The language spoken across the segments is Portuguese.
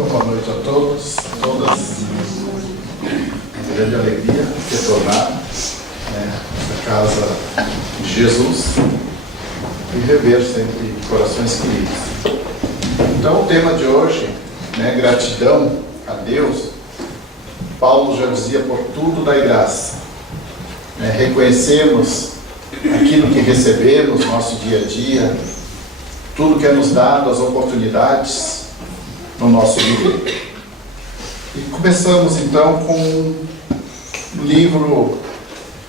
Então, boa noite a todos, a todas. Uma grande alegria retornar nessa casa de Jesus e rever sempre corações queridos. Então, o tema de hoje, gratidão a Deus. Paulo já dizia: por tudo dai graça. Reconhecemos aquilo que recebemos no nosso dia a dia, tudo que é nos dado, as oportunidades no nosso viver. E começamos então com o livro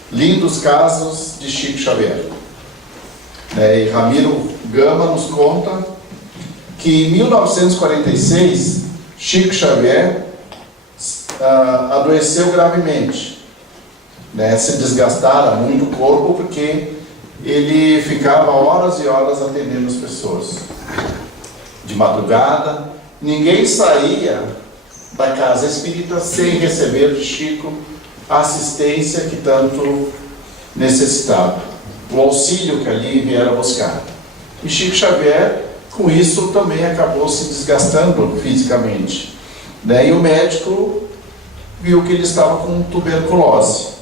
Lindos Casos de Chico Xavier. E Ramiro Gama nos conta que em 1946 Chico Xavier adoeceu gravemente. Se desgastara muito o corpo, porque ele ficava horas e horas atendendo as pessoas. De madrugada, ninguém saía da casa espírita sem receber de Chico a assistência que tanto necessitava, o auxílio que ali viera buscar. E Chico Xavier, com isso, também acabou se desgastando fisicamente. E o médico viu que ele estava com tuberculose.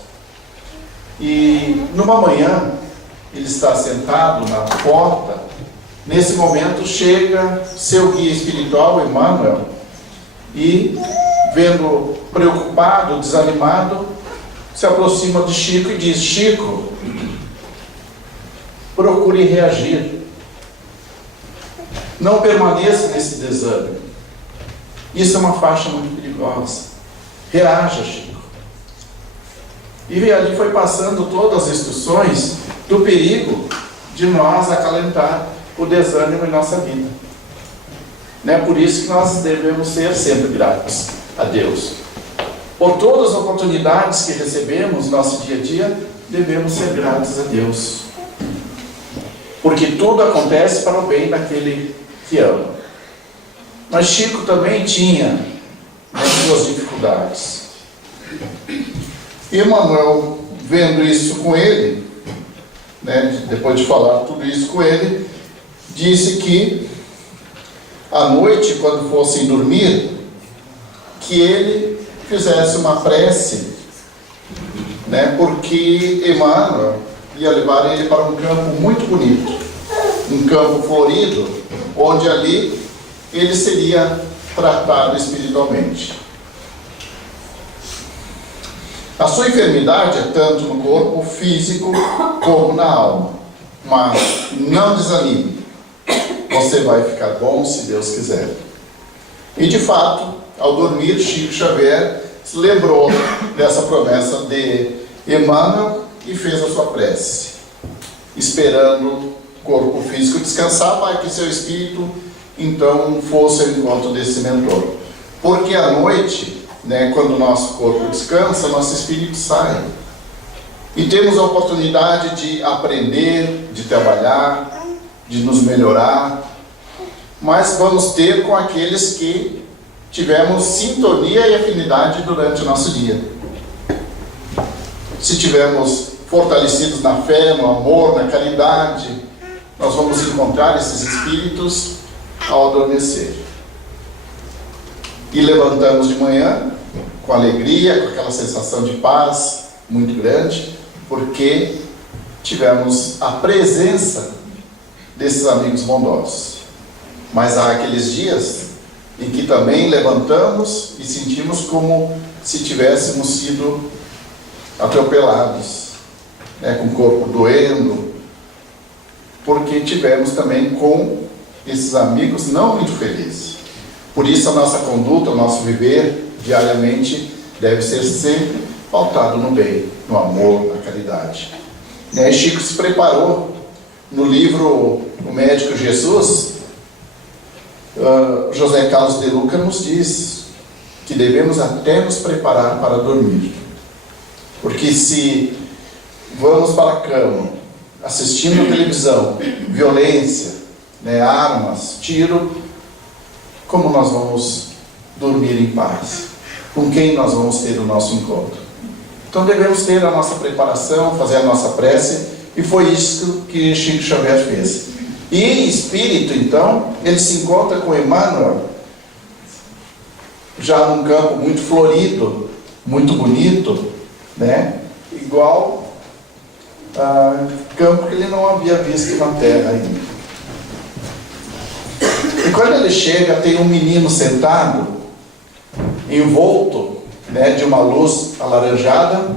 E numa manhã, ele está sentado na porta. Nesse momento chega seu guia espiritual, Emmanuel, e, vendo preocupado, desanimado, se aproxima de Chico e diz: Chico, procure reagir. Não permaneça nesse desânimo. Isso é uma faixa muito perigosa. Reaja, Chico. E ali foi passando todas as instruções do perigo de nós acalentar o desânimo em nossa vida. Por isso que nós devemos ser sempre gratos a Deus. Por todas as oportunidades que recebemos no nosso dia a dia, devemos ser gratos a Deus. Porque tudo acontece para o bem daquele que ama. Mas Chico também tinha suas dificuldades. E Emmanuel, vendo isso com ele, depois de falar tudo isso com ele, disse que à noite, quando fossem dormir, que ele fizesse uma prece, porque Emmanuel ia levar ele para um campo muito bonito, um campo florido, onde ali ele seria tratado espiritualmente. A sua enfermidade é tanto no corpo físico como na alma. Mas não desanime. Você vai ficar bom se Deus quiser. E de fato, ao dormir, Chico Xavier se lembrou dessa promessa de Emmanuel e fez a sua prece, esperando o corpo físico descansar, para que seu espírito então fosse ao encontro desse mentor. Porque à noite, quando o nosso corpo descansa, nosso espírito sai. E temos a oportunidade de aprender, de trabalhar, de nos melhorar. Mas vamos ter com aqueles que tivemos sintonia e afinidade durante o nosso dia. Se tivermos fortalecidos na fé, no amor, na caridade, nós vamos encontrar esses espíritos ao adormecer. E levantamos de manhã com alegria, com aquela sensação de paz muito grande, porque tivemos a presença desses amigos bondosos. Mas há aqueles dias em que também levantamos e sentimos como se tivéssemos sido atropelados, com o corpo doendo, porque tivemos também com esses amigos não muito felizes. Por isso a nossa conduta, o nosso viver diariamente deve ser sempre pautado no bem, no amor, na caridade. E Chico se preparou. No livro O Médico Jesus, José Carlos de Luca nos diz que devemos até nos preparar para dormir. Porque se vamos para a cama, assistindo a televisão, violência, armas, tiro, como nós vamos dormir em paz? Com quem nós vamos ter o nosso encontro? Então devemos ter a nossa preparação, fazer a nossa prece, e foi isso que Chico Xavier fez. E em espírito, então, ele se encontra com Emmanuel já num campo muito florido, muito bonito, né? Igual campo que ele não havia visto na terra ainda. E quando ele chega, tem um menino sentado, envolto, né, de uma luz alaranjada,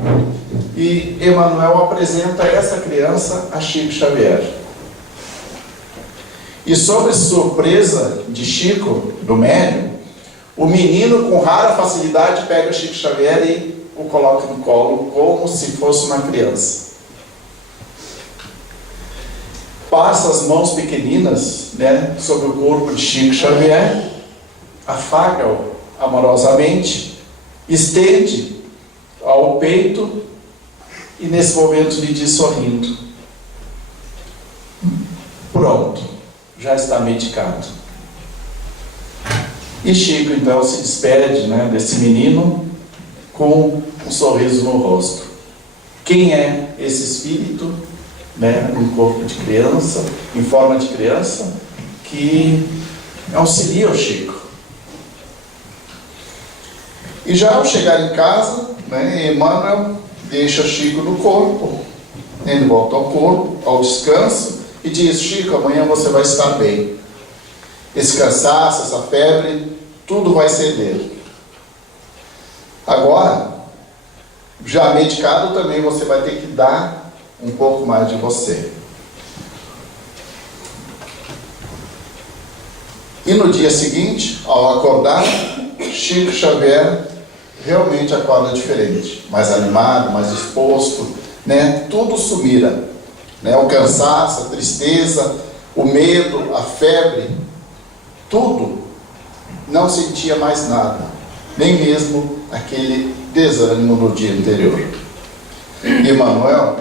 e Emmanuel apresenta essa criança a Chico Xavier. E sobre surpresa de Chico, do médium, o menino com rara facilidade pega Chico Xavier e o coloca no colo como se fosse uma criança. Passa as mãos pequeninas, né, sobre o corpo de Chico Xavier, afaga-o amorosamente, estende ao peito e nesse momento lhe diz sorrindo: pronto, já está medicado. E Chico então se despede, né, desse menino com um sorriso no rosto. Quem é esse espírito, né, em corpo de criança, em forma de criança, que auxilia o Chico? E já ao chegar em casa, né, Emmanuel deixa Chico no corpo, ele volta ao corpo, ao descanso, e diz: Chico, amanhã você vai estar bem. Esse cansaço, essa febre, tudo vai ceder. Agora, já medicado, também você vai ter que dar um pouco mais de você. E no dia seguinte, ao acordar, Chico Xavier realmente acorda diferente, mais animado, mais disposto, né? Tudo sumira, né? O cansaço, a tristeza, o medo, a febre, tudo, não sentia mais nada, nem mesmo aquele desânimo no dia anterior. E Emmanuel,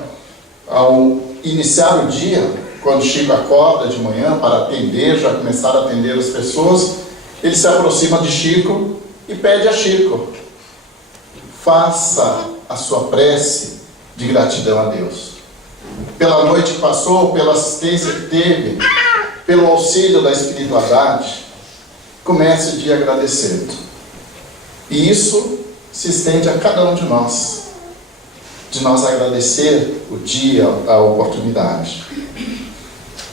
ao iniciar o dia, quando Chico acorda de manhã para atender, já começar a atender as pessoas, ele se aproxima de Chico e pede a Chico: faça a sua prece de gratidão a Deus. Pela noite que passou, pela assistência que teve, pelo auxílio da espiritualidade, comece o dia agradecendo. E isso se estende a cada um de nós agradecer o dia, a oportunidade.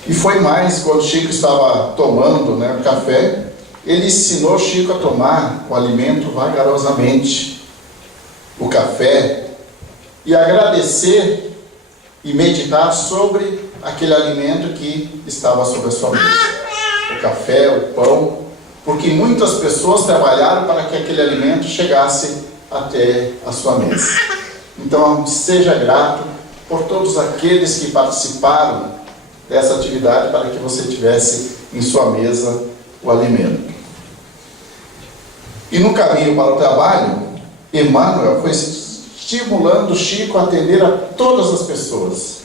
E foi mais, quando Chico estava tomando, né, o café, ele ensinou Chico a tomar o alimento vagarosamente, o café, e agradecer e meditar sobre aquele alimento que estava sobre a sua mesa. O café, o pão, porque muitas pessoas trabalharam para que aquele alimento chegasse até a sua mesa. Então, seja grato por todos aqueles que participaram dessa atividade para que você tivesse em sua mesa o alimento. E no caminho para o trabalho, Emmanuel foi estimulando Chico a atender a todas as pessoas,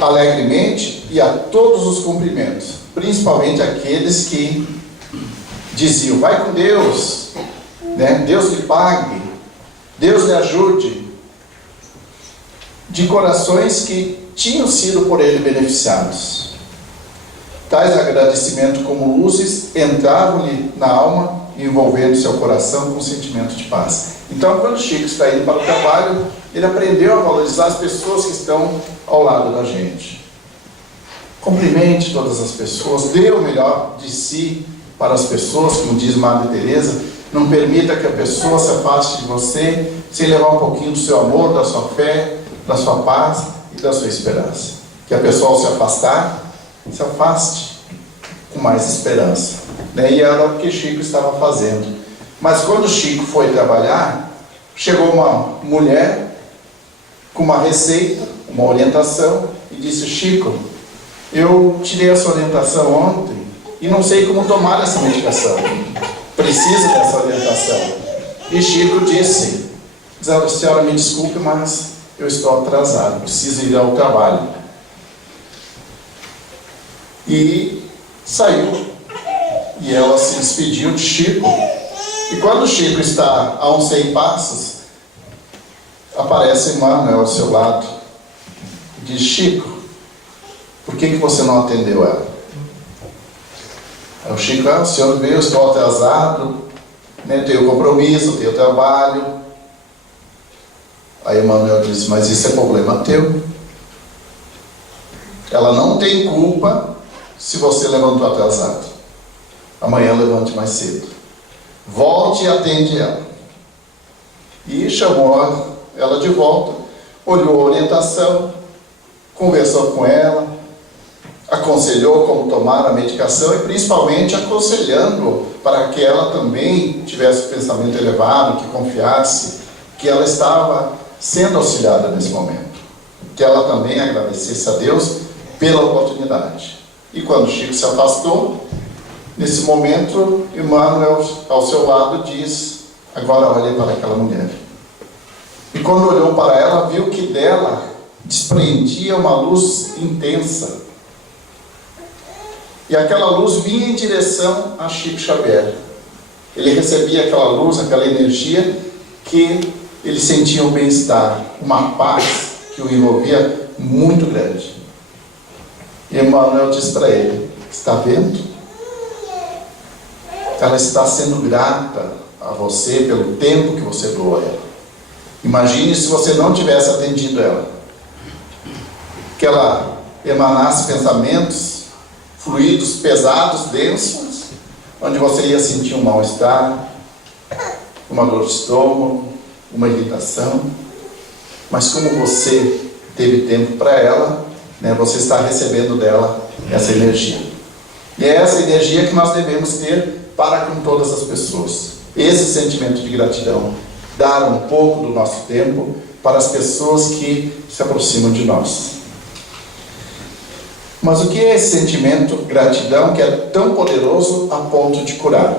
alegremente, e a todos os cumprimentos, principalmente aqueles que diziam: vai com Deus, né? Deus lhe pague, Deus lhe ajude, de corações que tinham sido por ele beneficiados. Tais agradecimentos como luzes entravam-lhe na alma, envolvendo seu coração com um sentimento de paz. Então, quando Chico está indo para o trabalho, ele aprendeu a valorizar as pessoas que estão ao lado da gente. Cumprimente todas as pessoas, dê o melhor de si para as pessoas, como diz Madre Teresa. Não permita que a pessoa se afaste de você sem levar um pouquinho do seu amor, da sua fé, da sua paz e da sua esperança. Que a pessoa, ao se afastar, se afaste com mais esperança, né? E era o que Chico estava fazendo. Mas quando Chico foi trabalhar, chegou uma mulher com uma receita, uma orientação, e disse: Chico, eu tirei essa orientação ontem e não sei como tomar essa medicação, preciso dessa orientação. E Chico disse: senhora, me desculpe, mas eu estou atrasado, preciso ir ao trabalho. E saiu, e ela se despediu de Chico. E quando Chico está a uns 100 passos, aparece Emmanuel ao seu lado e diz: Chico, por que você não atendeu ela? Aí o Chico, o senhor veio, eu estou atrasado, né, tenho compromisso, tenho trabalho. Aí o Manuel disse, mas isso é problema teu. Ela não tem culpa se você levantou atrasado. Amanhã levante mais cedo. Volte e atende ela. E chamou ela de volta, olhou a orientação, conversou com ela, aconselhou como tomar a medicação e principalmente aconselhando para que ela também tivesse o pensamento elevado, que confiasse que ela estava sendo auxiliada nesse momento, que ela também agradecesse a Deus pela oportunidade. E quando Chico se afastou, nesse momento, Emmanuel ao seu lado diz, agora olhe para aquela mulher. E quando olhou para ela, viu que dela desprendia uma luz intensa. E aquela luz vinha em direção a Chico Xavier. Ele recebia aquela luz, aquela energia, que ele sentia um bem-estar, uma paz que o envolvia muito grande. E Emmanuel disse para ele, está vendo? Ela está sendo grata a você pelo tempo que você doou a ela. Imagine se você não tivesse atendido ela. Que ela emanasse pensamentos, fluidos pesados, densos, onde você ia sentir um mal-estar, uma dor de estômago, uma irritação. Mas como você teve tempo para ela, né, você está recebendo dela essa energia. E é essa energia que nós devemos ter para com todas as pessoas. Esse sentimento de gratidão. Dar um pouco do nosso tempo para as pessoas que se aproximam de nós. Mas o que é esse sentimento de gratidão que é tão poderoso a ponto de curar?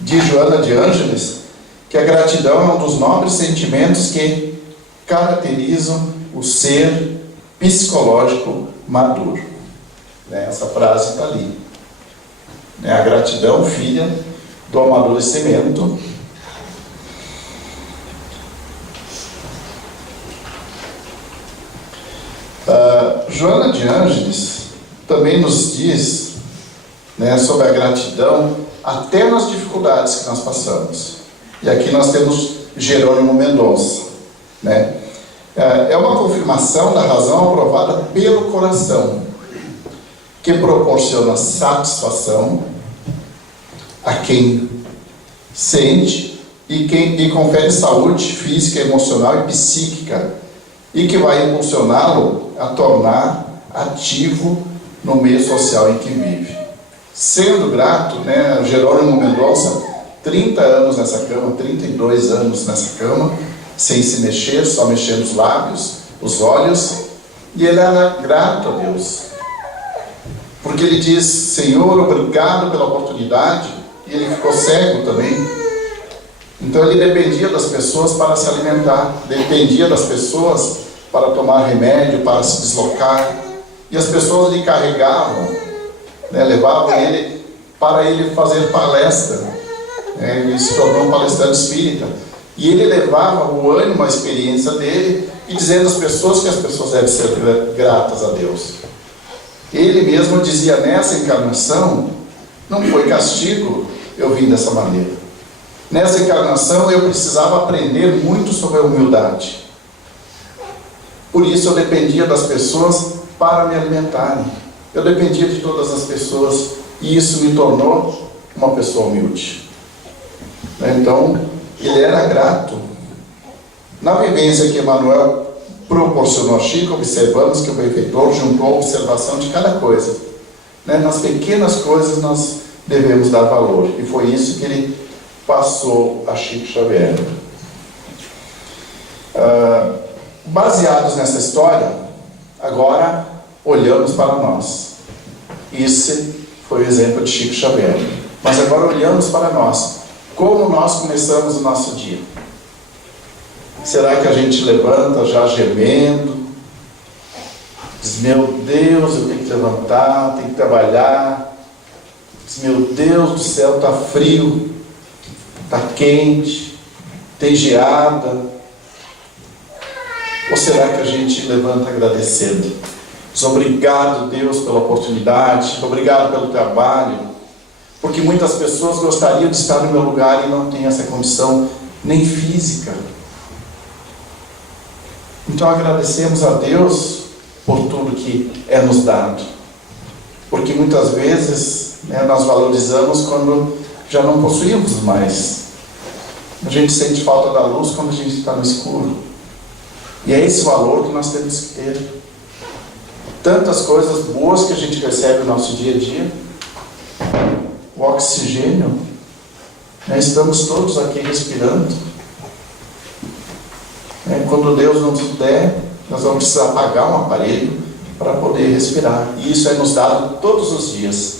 Diz Joana de Ângeles que a gratidão é um dos nobres sentimentos que caracterizam o ser psicológico maduro. Essa frase está ali. A gratidão, filha do amadurecimento. Joana de Ângeles também nos diz, né, sobre a gratidão até nas dificuldades que nós passamos. E aqui nós temos Jerônimo Mendonça, né? É uma confirmação da razão aprovada pelo coração, que proporciona satisfação a quem sente e confere saúde física, emocional e psíquica, e que vai impulsioná-lo a tornar ativo no meio social em que vive. Sendo grato, né, Jerônimo Mendonça, 30 anos nessa cama, 32 anos nessa cama, sem se mexer, só mexendo os lábios, os olhos, e ele era grato a Deus. Porque ele diz, Senhor, obrigado pela oportunidade, e ele ficou cego também. Então ele dependia das pessoas para se alimentar, dependia das pessoas para tomar remédio, para se deslocar, e as pessoas lhe carregavam, né, levavam ele para ele fazer palestra, ele se tornou um palestrante espírita, e ele levava o ânimo, a experiência dele, e dizendo às pessoas que as pessoas devem ser gratas a Deus. Ele mesmo dizia, nessa encarnação, não foi castigo eu vim dessa maneira. Nessa encarnação eu precisava aprender muito sobre a humildade. Por isso eu dependia das pessoas para me alimentarem. Eu dependia de todas as pessoas e isso me tornou uma pessoa humilde. Então, ele era grato. Na vivência que Emmanuel proporcionou a Chico, observamos que o benfeitor juntou a observação de cada coisa. Nas pequenas coisas nós devemos dar valor. E foi isso que ele passou a Chico Xavier. Baseados nessa história, agora olhamos para nós. Esse foi o exemplo de Chico Xavier. Mas agora olhamos para nós. Como nós começamos o nosso dia? Será que a gente levanta já gemendo? Diz, meu Deus, eu tenho que levantar, tenho que trabalhar. Diz, meu Deus do céu, está frio, está quente, tem geada. Ou será que a gente levanta agradecendo? Diz, obrigado, Deus, pela oportunidade, obrigado pelo trabalho, porque muitas pessoas gostariam de estar no meu lugar e não têm essa condição nem física. Então agradecemos a Deus por tudo que é nos dado, porque muitas vezes nós valorizamos quando já não possuímos mais. A gente sente falta da luz quando a gente está no escuro, e é esse valor que nós temos que ter. Tantas coisas boas que a gente recebe no nosso dia a dia, o oxigênio, estamos todos aqui respirando. Quando Deus nos der, nós vamos precisar pagar um aparelho para poder respirar, e isso é nos dado todos os dias.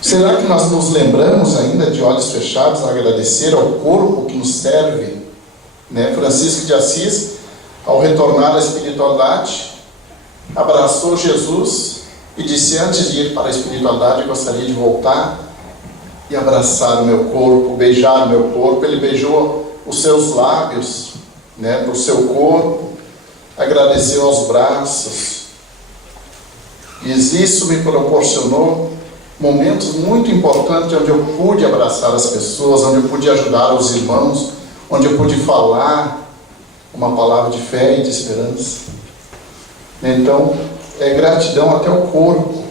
Será que nós nos lembramos ainda de olhos fechados a agradecer ao corpo que nos serve? Francisco de Assis, ao retornar à espiritualidade, abraçou Jesus e disse: antes de ir para a espiritualidade, eu gostaria de voltar e abraçar o meu corpo, beijar o meu corpo. Ele beijou os seus lábios, no seu corpo, agradeceu aos braços. E isso me proporcionou momentos muito importantes, onde eu pude abraçar as pessoas, onde eu pude ajudar os irmãos, onde eu pude falar uma palavra de fé e de esperança. Então, é gratidão até o corpo.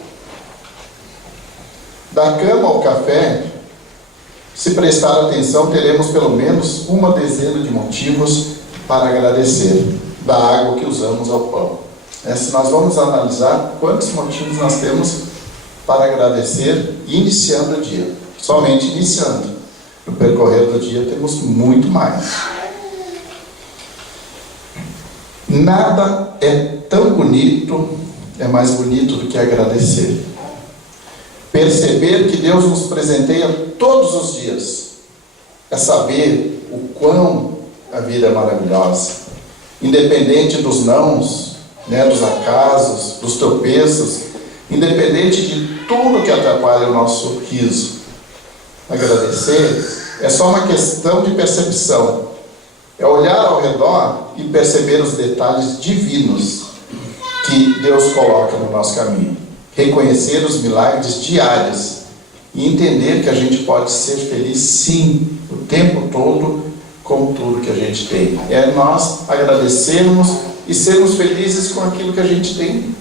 Da cama ao café, se prestar atenção, teremos pelo menos uma dezena de motivos para agradecer. Da água que usamos ao pão. Se nós vamos analisar quantos motivos nós temos para agradecer iniciando o dia, somente iniciando. No percorrer do dia temos muito mais. Nada é tão bonito, é mais bonito do que agradecer. Perceber que Deus nos presenteia todos os dias é saber o quão a vida é maravilhosa, independente dos nãos, dos acasos, dos tropeços, independente de tudo que atrapalha o nosso riso. Agradecer é só uma questão de percepção, é olhar ao redor e perceber os detalhes divinos que Deus coloca no nosso caminho, reconhecer os milagres diários e entender que a gente pode ser feliz sim, o tempo todo, com tudo que a gente tem. É nós agradecermos e sermos felizes com aquilo que a gente tem.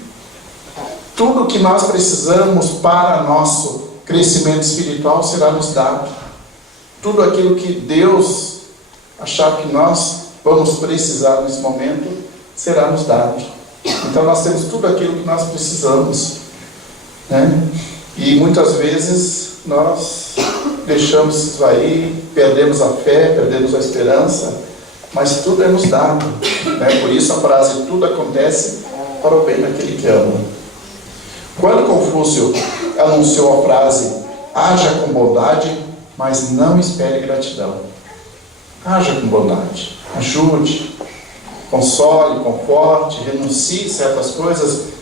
Tudo que nós precisamos para nosso crescimento espiritual será nos dado. Tudo aquilo que Deus achar que nós vamos precisar nesse momento será nos dado. Então nós temos tudo aquilo que nós precisamos, E muitas vezes nós deixamos esvair, perdemos a fé, perdemos a esperança, mas tudo é nos dado, Por isso a frase: tudo acontece para o bem daquele que ama. Quando Confúcio anunciou a frase: haja com bondade, mas não espere gratidão. Haja com bondade, ajude, console, conforte, renuncie certas coisas,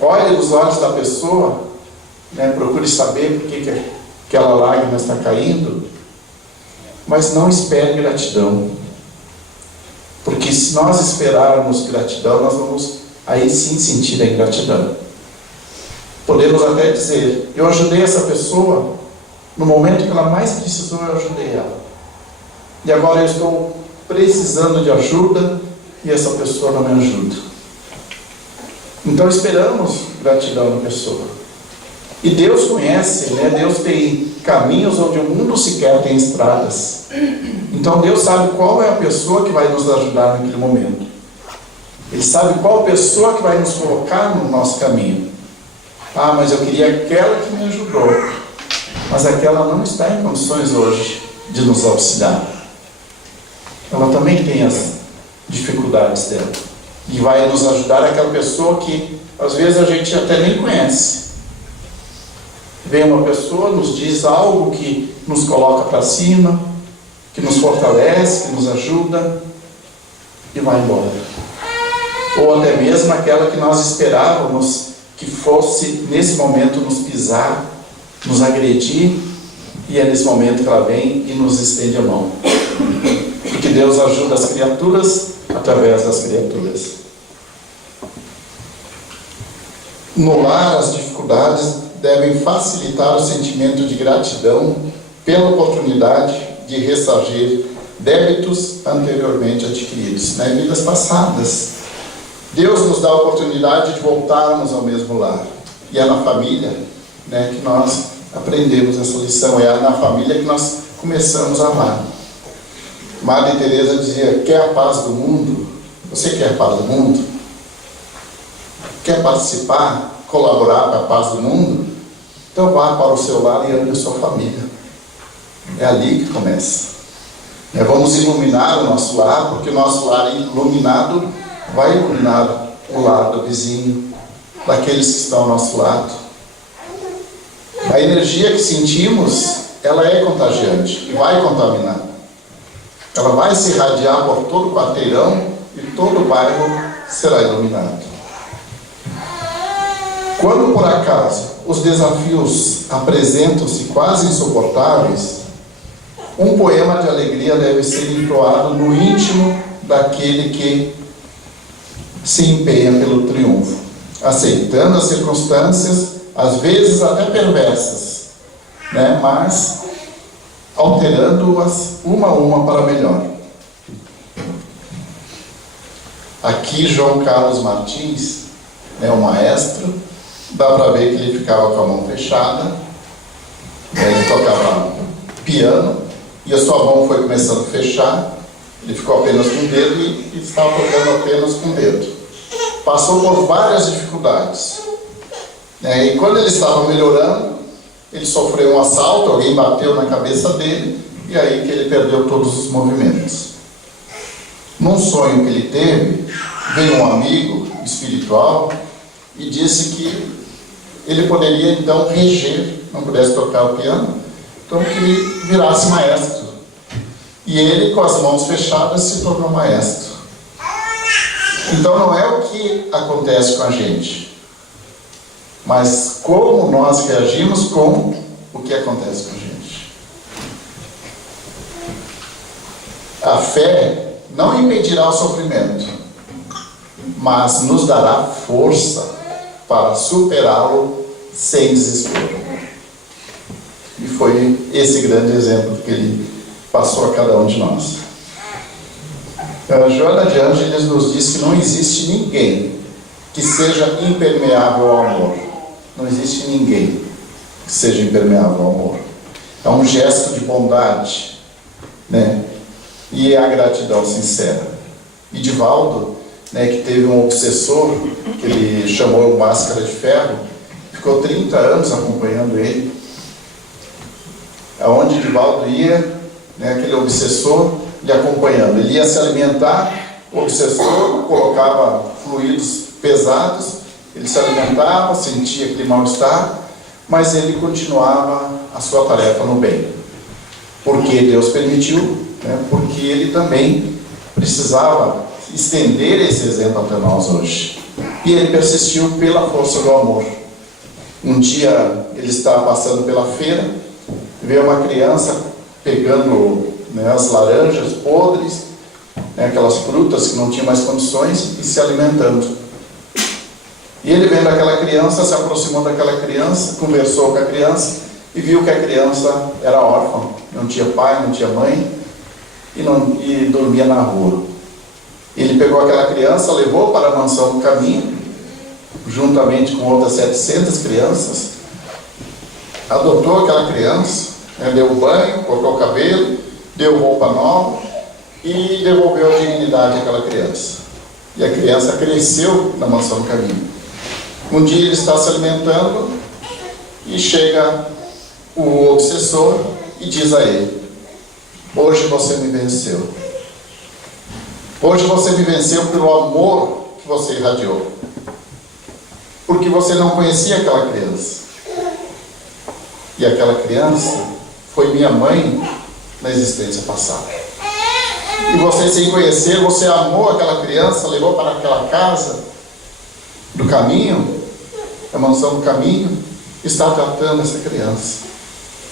olhe nos olhos da pessoa, procure saber por que aquela lágrima está caindo, mas não espere gratidão, porque se nós esperarmos gratidão, nós vamos aí sim sentir a ingratidão. Podemos até dizer: eu ajudei essa pessoa no momento que ela mais precisou, eu ajudei ela, e agora eu estou precisando de ajuda e essa pessoa não me ajuda. Então esperamos gratidão na pessoa. E Deus conhece, Deus tem caminhos onde o mundo sequer tem estradas. Então Deus sabe qual é a pessoa que vai nos ajudar naquele momento. Ele sabe qual pessoa que vai nos colocar no nosso caminho. Ah, mas eu queria aquela que me ajudou, mas aquela não está em condições hoje de nos auxiliar. Ela também tem as dificuldades dela, e vai nos ajudar aquela pessoa que às vezes a gente até nem conhece. Vem uma pessoa, nos diz algo que nos coloca para cima, que nos fortalece, que nos ajuda, e vai embora. Ou até mesmo aquela que nós esperávamos que fosse nesse momento nos pisar, nos agredir, e é nesse momento que ela vem e nos estende a mão. Porque Deus ajuda as criaturas através das criaturas. No lar, as dificuldades devem facilitar o sentimento de gratidão pela oportunidade de ressarcir débitos anteriormente adquiridos, nas vidas passadas. Deus nos dá a oportunidade de voltarmos ao mesmo lar. E é na família, que nós aprendemos essa lição, é na família que nós começamos a amar. Madre Teresa dizia: quer a paz do mundo? Você quer a paz do mundo? Quer participar, colaborar para a paz do mundo? Então vá para o seu lar e ame a sua família. É ali que começa. Vamos iluminar o nosso lar, porque o nosso lar iluminado vai iluminar o lar do vizinho, daqueles que estão ao nosso lado. A energia que sentimos, ela é contagiante e vai contaminar. Ela vai se irradiar por todo o quarteirão e todo o bairro será iluminado. Quando por acaso os desafios apresentam-se quase insuportáveis, um poema de alegria deve ser entoado no íntimo daquele que se empenha pelo triunfo, aceitando as circunstâncias, às vezes até perversas, mas alterando-as uma a uma para melhor. Aqui João Carlos Martins, o maestro, dá para ver que ele ficava com a mão fechada, ele tocava piano, e a sua mão foi começando a fechar, ele ficou apenas com o dedo e estava tocando apenas com o dedo. Passou por várias dificuldades. E quando ele estava melhorando, ele sofreu um assalto, alguém bateu na cabeça dele, e aí que ele perdeu todos os movimentos. Num sonho que ele teve, veio um amigo espiritual e disse que ele poderia então reger, não pudesse tocar o piano, então que ele virasse maestro. E ele, com as mãos fechadas, se tornou maestro. Então não é o que acontece com a gente, mas como nós reagimos com o que acontece com a gente. A fé não impedirá o sofrimento, mas nos dará força para superá-lo sem desespero. E foi esse grande exemplo que ele passou a cada um de nós. A Joana de Ângeles nos diz que não existe ninguém que seja impermeável ao amor. Não existe ninguém que seja impermeável ao amor. É um gesto de bondade, e é a gratidão sincera. E Divaldo, que teve um obsessor, que ele chamou Máscara de Ferro, ficou 30 anos acompanhando ele. Aonde Divaldo ia, aquele obsessor lhe acompanhando. Ele ia se alimentar, o obsessor colocava fluidos pesados, ele se alimentava, sentia aquele mal-estar, mas ele continuava a sua tarefa no bem. Porque Deus permitiu, porque ele também precisava estender esse exemplo até nós hoje. E ele persistiu pela força do amor. Um dia ele estava passando pela feira, veio uma criança pegando as laranjas podres, aquelas frutas que não tinham mais condições, e se alimentando. E ele vendo aquela criança, se aproximou daquela criança, conversou com a criança e viu que a criança era órfã, não tinha pai, não tinha mãe e dormia na rua. Ele pegou aquela criança, levou para a mansão do caminho, juntamente com outras 700 crianças, adotou aquela criança, deu banho, cortou o cabelo, deu roupa nova e devolveu a dignidade àquela criança. E a criança cresceu na mansão do caminho. Um dia ele está se alimentando e chega o obsessor e diz a ele: hoje você me venceu. Hoje você me venceu pelo amor que você irradiou. Porque você não conhecia aquela criança. E aquela criança foi minha mãe na existência passada. E você, sem conhecer, você amou aquela criança, levou para aquela casa do caminho, a mansão do caminho, está tratando essa criança.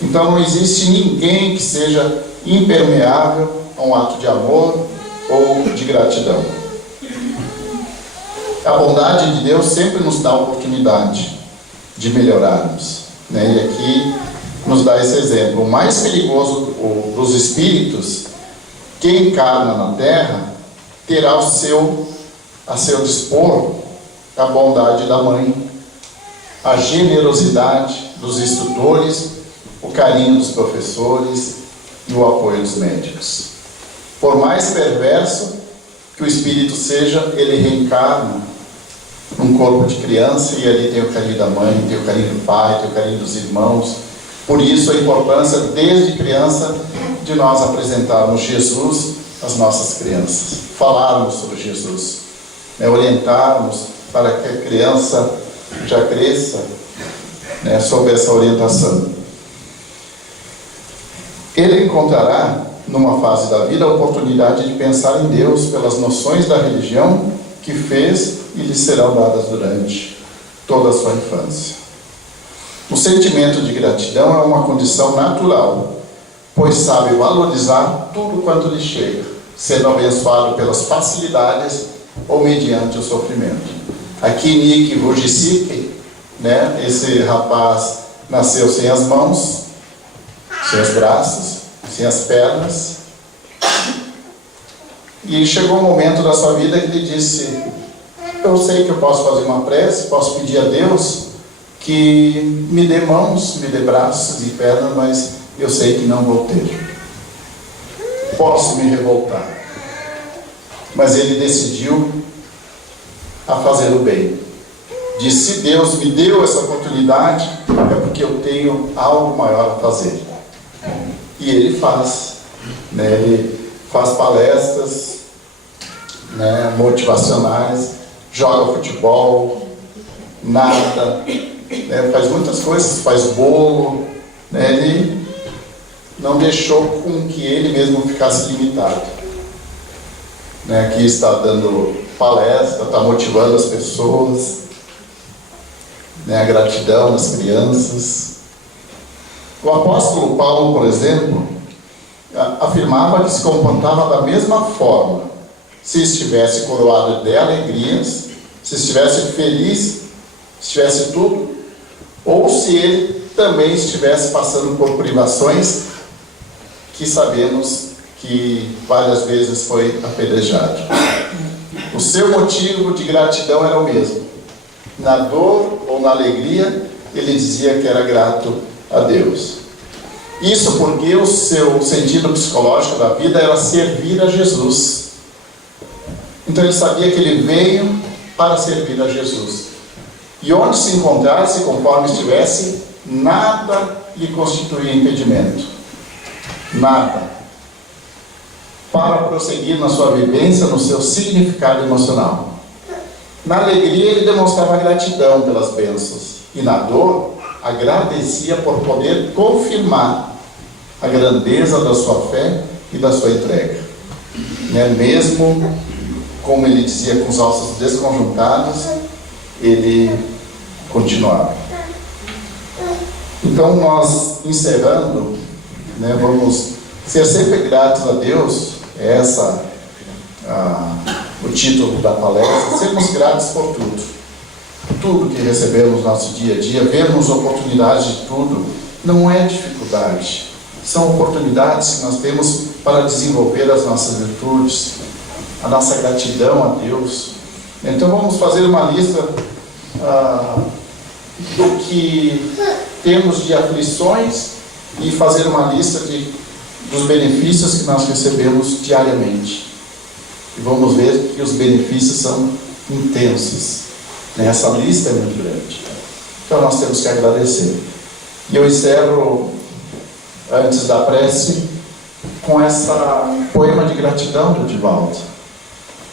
Então não existe ninguém que seja impermeável a um ato de amor ou de gratidão. A bondade de Deus sempre nos dá a oportunidade de melhorarmos, né? E aqui nos dá esse exemplo. O mais perigoso dos espíritos, quem encarna na terra, terá a seu dispor a bondade da mãe, a generosidade dos instrutores, o carinho dos professores e o apoio dos médicos. Por mais perverso que o espírito seja, ele reencarna num corpo de criança e ali tem o carinho da mãe, tem o carinho do pai, tem o carinho dos irmãos. Por isso a importância desde criança de nós apresentarmos Jesus às nossas crianças, falarmos sobre Jesus, né? Orientarmos para que a criança já cresça, né, sob essa orientação. Ele encontrará numa fase da vida a oportunidade de pensar em Deus pelas noções da religião que fez e lhe serão dadas durante toda a sua infância. O sentimento de gratidão é uma condição natural, pois sabe valorizar tudo quanto lhe chega, sendo abençoado pelas facilidades ou mediante o sofrimento. Aqui Nick Vujicic, né, esse rapaz nasceu sem as mãos, sem os braços, sem as pernas, e chegou um momento da sua vida que ele disse: eu sei que eu posso fazer uma prece, posso pedir a Deus que me dê mãos, me dê braços e pernas, mas eu sei que não vou ter. Posso me revoltar. Mas ele decidiu a fazer o bem. Disse: se Deus me deu essa oportunidade, é porque eu tenho algo maior a fazer. E ele faz, né? Ele faz palestras, né, motivacionais, joga futebol, nada, né, faz muitas coisas, faz bolo, né? Ele não deixou com que ele mesmo ficasse limitado, né? Aqui está dando palestra, está motivando as pessoas, né? A gratidão das crianças. O apóstolo Paulo, por exemplo, afirmava que se comportava da mesma forma se estivesse coroado de alegrias, se estivesse feliz, se tivesse tudo, ou se ele também estivesse passando por privações que sabemos que várias vezes foi apedrejado. O seu motivo de gratidão era o mesmo. Na dor ou na alegria, ele dizia que era grato a Deus. Isso porque o seu sentido psicológico da vida era servir a Jesus. Então ele sabia que ele veio para servir a Jesus. E onde se encontrasse, conforme estivesse, nada lhe constituía impedimento. Nada. Para prosseguir na sua vivência, no seu significado emocional. Na alegria ele demonstrava gratidão pelas bênçãos. E na dor, agradecia por poder confirmar a grandeza da sua fé e da sua entrega. Né? Mesmo, como ele dizia, com os ossos desconjuntados, ele continuava. Então nós, encerrando, né, vamos ser sempre gratos a Deus. O título da palestra: sermos gratos por tudo que recebemos no nosso dia a dia. Vemos oportunidades de tudo, não é dificuldade, são oportunidades que nós temos para desenvolver as nossas virtudes, a nossa gratidão a Deus. Então vamos fazer uma lista do que temos de aflições e fazer uma lista dos benefícios que nós recebemos diariamente. E vamos ver que os benefícios são intensos. Essa lista é muito grande. Então nós temos que agradecer. E eu encerro, antes da prece, com essa poema de gratidão do Divaldo,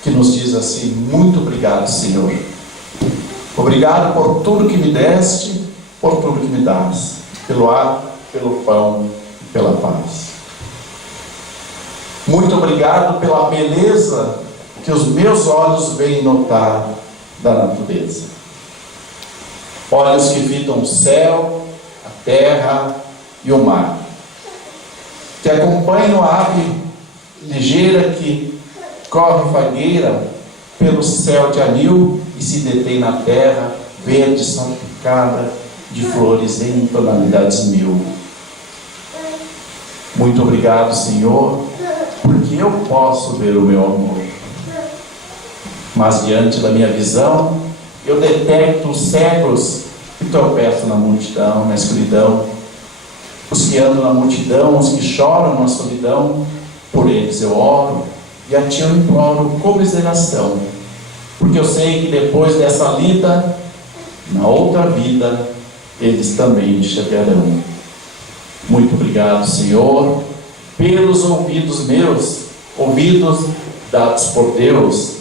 que nos diz assim: muito obrigado, Senhor. Obrigado por tudo que me deste, por tudo que me dás, pelo ar, pelo pão e pela paz. Muito obrigado pela beleza que os meus olhos veem notar da natureza. Olhos que fitam o céu, a terra e o mar, que acompanham a ave ligeira que corre fagueira pelo céu de anil e se detém na terra, verde salpicada de flores em tonalidades mil. Muito obrigado, Senhor, porque eu posso ver o meu amor. Mas diante da minha visão, eu detecto os cegos que tropeçam na multidão, na escuridão, os que andam na multidão, os que choram na solidão. Por eles eu oro e a Ti eu imploro comiseração, porque eu sei que depois dessa lida, na outra vida, eles também enxergarão. Muito obrigado, Senhor, pelos ouvidos meus, ouvidos dados por Deus,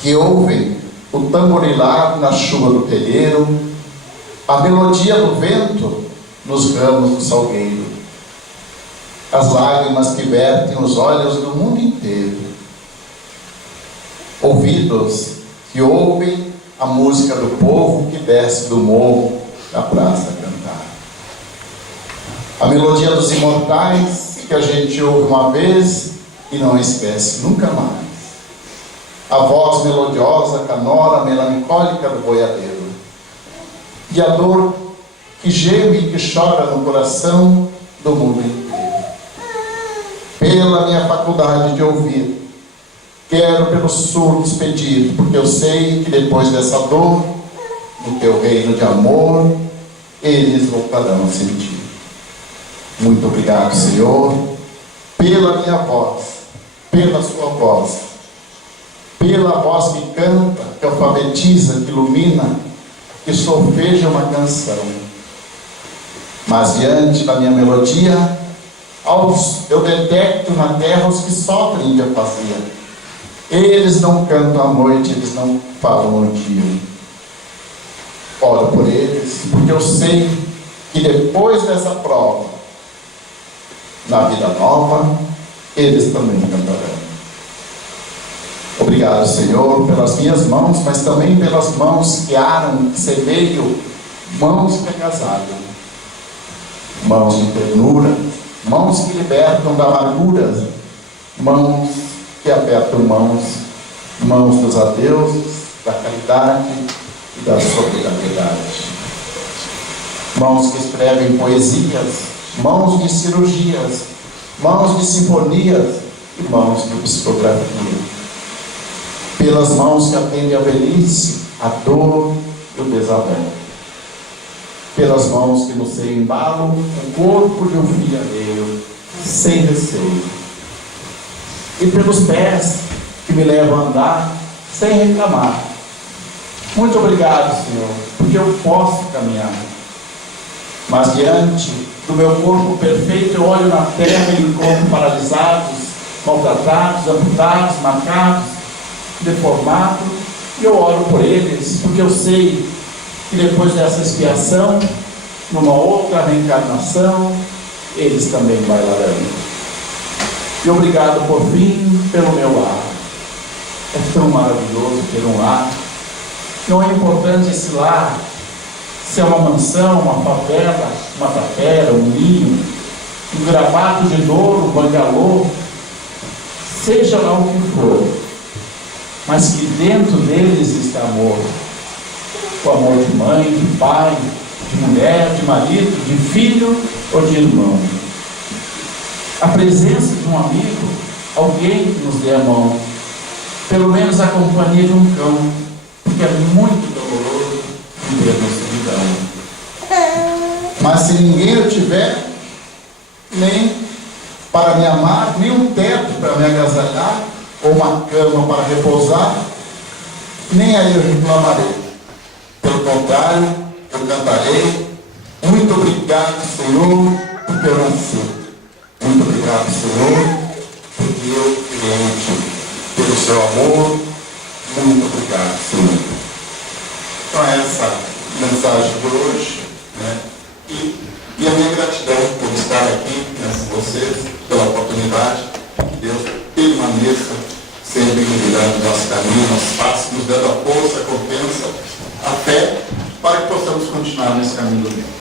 que ouvem o tamborilar na chuva do telheiro, a melodia do vento nos ramos do salgueiro, as lágrimas que vertem os olhos do mundo inteiro, ouvidos que ouvem a música do povo que desce do morro da praça a cantar, a melodia dos imortais que a gente ouve uma vez e não esquece nunca mais, a voz melodiosa, canora, melancólica do boiadeiro, e a dor que geme e que chora no coração do mundo inteiro. Pela minha faculdade de ouvir, quero pelos surdos pedir, porque eu sei que depois dessa dor, no teu reino de amor, eles voltarão a sentir. Muito obrigado, Senhor, pela minha voz, pela sua voz, pela voz que canta, que alfabetiza, que ilumina, que solfeja uma canção. Mas diante da minha melodia, eu detecto na terra os que sofrem de apatia. Eles não cantam à noite, eles não falam no dia. Oro por eles, porque eu sei que depois dessa prova, na vida nova, eles também cantarão. Obrigado, Senhor, pelas minhas mãos, mas também pelas mãos que aram, que semeiam, mãos que agasalham, mãos de ternura, mãos que libertam da amargura, mãos que apertam mãos dos adeuses, da caridade e da solidariedade, mãos que escrevem poesias, mãos de cirurgias, mãos de sinfonias e mãos de psicografia, pelas mãos que atendem a velhice, a dor e o desalento, pelas mãos que no seio embalam o corpo de um filho alheio, sem receio, e pelos pés que me levam a andar sem reclamar. Muito obrigado, Senhor, porque eu posso caminhar. Mas diante do meu corpo perfeito, eu olho na terra e encontro paralisados, maltratados, amputados, marcados, deformados, e eu oro por eles, porque eu sei que depois dessa expiação, numa outra reencarnação, eles também bailarão. E obrigado por fim pelo meu lar. É tão maravilhoso ter um lar. Não é importante esse lar se é uma mansão, uma favela, uma tapera, um ninho, um gravado de ouro, um bangalô, seja lá o que for, mas que dentro deles está amor. O amor de mãe, de pai, de mulher, de marido, de filho ou de irmão. A presença de um amigo, alguém que nos dê a mão, pelo menos a companhia de um cão, porque é muito doloroso viver na solidão. Mas se ninguém eu tiver, nem para me amar, nem um teto para me agasalhar, ou uma cama para repousar, nem aí eu reclamarei. Pelo contrário, eu cantarei: muito obrigado, Senhor, porque eu nasci. Muito obrigado, Senhor, porque eu criei em Ti. Pelo seu amor, muito obrigado, Senhor. Então essa mensagem de hoje, né? E a minha gratidão por estar aqui, né, com vocês, pela oportunidade. Que Deus permaneça sempre iluminando nosso caminho, nossos passos, nos dando a força, a confiança, a fé, para que possamos continuar nesse caminho do bem.